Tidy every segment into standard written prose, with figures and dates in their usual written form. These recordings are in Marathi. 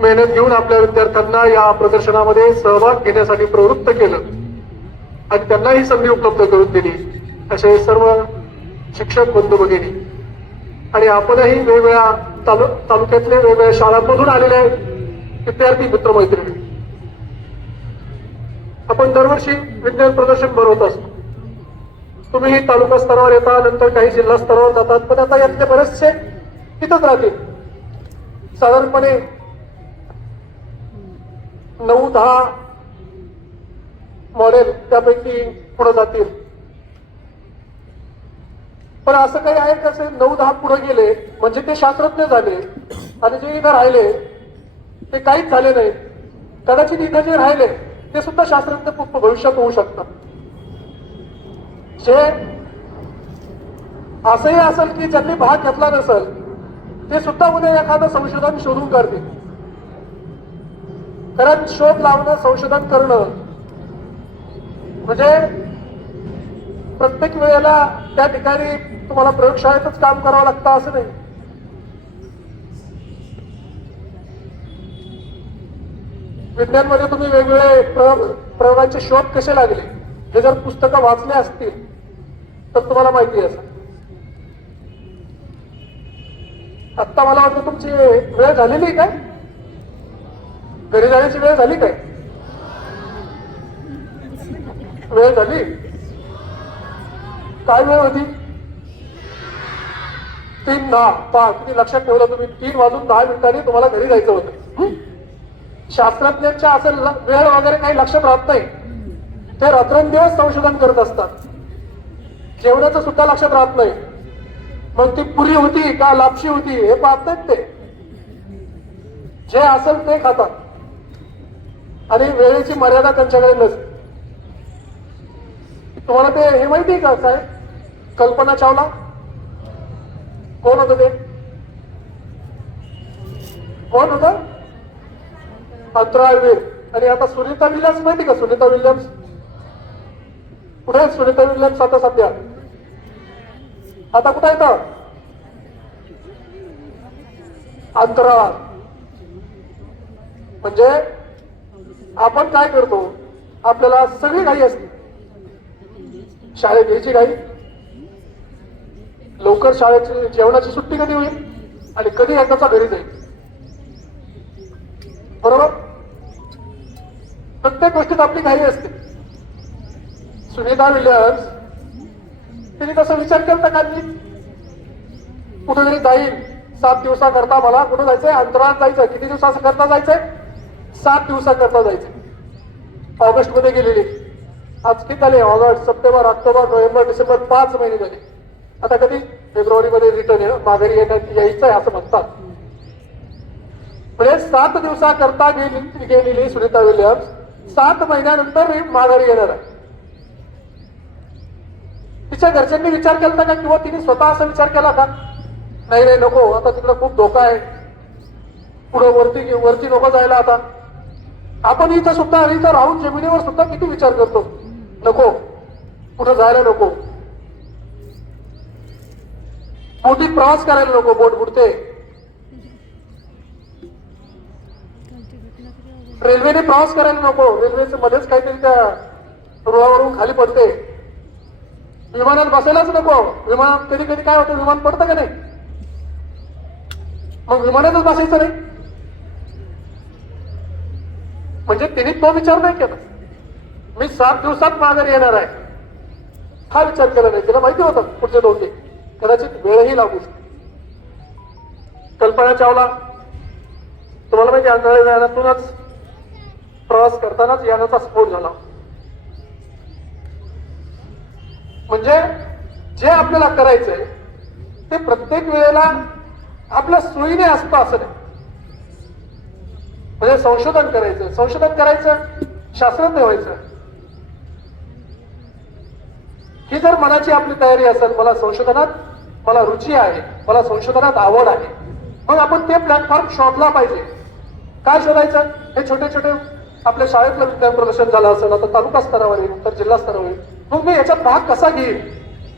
मेहनत घेऊन आपल्या विद्यार्थ्यांना या प्रदर्शनामध्ये सहभाग घेण्यासाठी प्रवृत्त केलं आणि त्यांना ही संधी उपलब्ध करून दिली असे सर्व शिक्षक बंधू भगिनी आणि आपणही वेगवेगळ्या तालुक्यातले वेगवेगळ्या शाळांमधून आलेले विद्यार्थी मित्रमैत्रिणी आपण दरवर्षी विज्ञान प्रदर्शन भरवत असतो. तुम्ही तालुका स्तरावर येता, नंतर काही जिल्हा स्तरावर जातात, पण आता यातले बरेचसे तिथंच राहतील. साधारणपणे 9-10 मॉडेल त्यापैकी पुढे जातील. पण असं काही आहे का 9-10 पुढे गेले म्हणजे ते शास्त्रज्ञ झाले आणि जे इथं राहिले ते काहीच झाले नाही. कदाचित इथं जे राहिले ते सुद्धा शास्त्रज्ञ भविष्यात होऊ शकतात. जे असंही असेल की ज्यांनी भाग घेतला नसेल ते सुद्धा उद्या एखादं संशोधन शोधून करतील. कारण शोध लावणं, संशोधन करणं म्हणजे प्रत्येक वेळेला त्या ठिकाणी तुम्हाला प्रयोगशाळेतच काम करावं लागतं असं नाही. विज्ञानमध्ये तुम्ही वेगवेगळे प्रयोगांचे शोध कसे लागले हे जर पुस्तकं वाचले असतील तर तुम्हाला माहिती असेल. आत्ता मला वाटतं तुमची वेळ झालेली काय? घरी जाण्याची वेळ झाली काय? वेळ झाली? काय वेळ होती? 3:10. किती लक्षात ठेवलं तुम्ही? 3:10 तुम्हाला घरी जायचं होतं. शास्त्रज्ञांच्या असेल वेळ वगैरे काही लक्षात राहत नाही. ते रात्रंदिवस संशोधन करत असतात. जेवणाचं सुद्धा लक्षात राहत नाही. मग ती पुरी होती का लापशी होती हे पाहत नाहीत ते. जे असेल ते खातात आणि वेळेची मर्यादा त्यांच्याकडे नसते. तुम्हाला ते हे माहिती आहे का काय? कल्पना चावला कोण होतं ते? कोण होतं? अंतराळवीर. आणि आता सुनीता विल्यम्स माहिती का? सुनीता विल्यम्स कुठे आहे? सुनीता विल्यम्स आता सध्या कुठे येतं? अंतराळात. म्हणजे आपण काय करतो? आपल्याला सगळी घाई असते. शाळेत घ्यायची घाई, लवकर शाळेची जेवणाची सुट्टी कधी होईल आणि कधी एकदाचा घरी जाईल. बरोबर? प्रत्येक गोष्टीत आपली घाई असते. सुनीता विल्यम्स तिने तसा विचार केला का? मी कुठेतरी जाईल 7 दिवसाकरता. मला कुठं जायचंय? अंतराळात जायचंय. किती दिवसाकरता जायचंय? 7 दिवसाकरता जायचंय. ऑगस्ट मध्ये गेलेली. आज किती झाले? August, September, October, November, December 5 महिने झाले. आता कधी फेब्रुवारी मध्ये रिटर्न माघारी यायचंय असं म्हणतात. म्हणजे 7 दिवसाकरता गेलेली सुनीता विल्यम्स 7 महिन्यानंतर माघारी येणार आहे. तिच्या घरच्यांनी विचार केला का? किंवा तिने स्वतः असा विचार केला का? नाही रे नको, आता तिकडे खूप धोका आहे, पुढे वरती नको जायला. आता आपण इथं सुद्धा इथं राहून जमिनीवर सुद्धा किती विचार करतो, नको कुठं जायला नको, बोटीत प्रवास करायला नको, बोट बुडते. रेल्वेने प्रवास करायला नको, रेल्वेचं मध्येच काहीतरी त्या रुळावरून खाली पडते. विमानात बसायलाच नको. विमानात कधी कधी काय होतं? विमान पडतं का नाही? मग विमानातच बसायचं नाही. म्हणजे तिने तो विचार नाही केला. मी 7 दिवसात माघारी येणार आहे हा विचार केला नाही. तिला माहिती होतं पुढचे धोके, कदाचित वेळही लागू शकते. कल्पना चावला तुम्हाला माहिती, अंतराळयानातूनच प्रवास करतानाच यानाचा स्फोट झाला. म्हणजे जे आपल्याला करायचंय ते प्रत्येक वेळेला आपल्या सोयीने असतं असं नाही. म्हणजे संशोधन करायचं, शास्त्रज्ञ व्हायचं, ही जर मनाची आपली तयारी असेल, मला रुची आहे, मला संशोधनात आवड आहे, मग आपण ते प्लॅटफॉर्म शोधला पाहिजे. काय शोधायचं? हे छोटे छोटे आपल्या शाळेतलं विज्ञान प्रदर्शन झालं असेल, आता तालुका स्तरावर येईल, तर जिल्हा स्तरावर येईल. मग मी याच्यात भाग कसा घेईल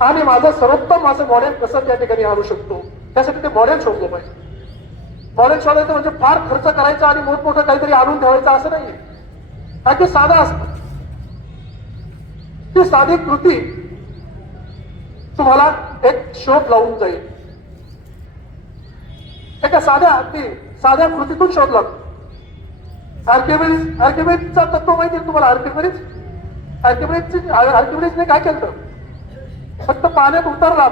आणि माझं सर्वोत्तम मॉडेल कसं त्या ठिकाणी आणू शकतो, त्यासाठी ते मॉडेल शोधलं पाहिजे. मॉडेल शोधायचं म्हणजे फार खर्च करायचा आणि मोठमोठं काहीतरी आणून ठेवायचं असं नाहीये. अगदी साधा असतं. ती साधी कृती तुम्हाला एक शोध लावून जाईल. एका अगदी साध्या कृतीतून शोध लागतो. आर्किमिडीजचा तत्व माहिती आहे तुम्हाला? आर्किमिडीजने काय केलं? फक्त पाण्यात उतरला,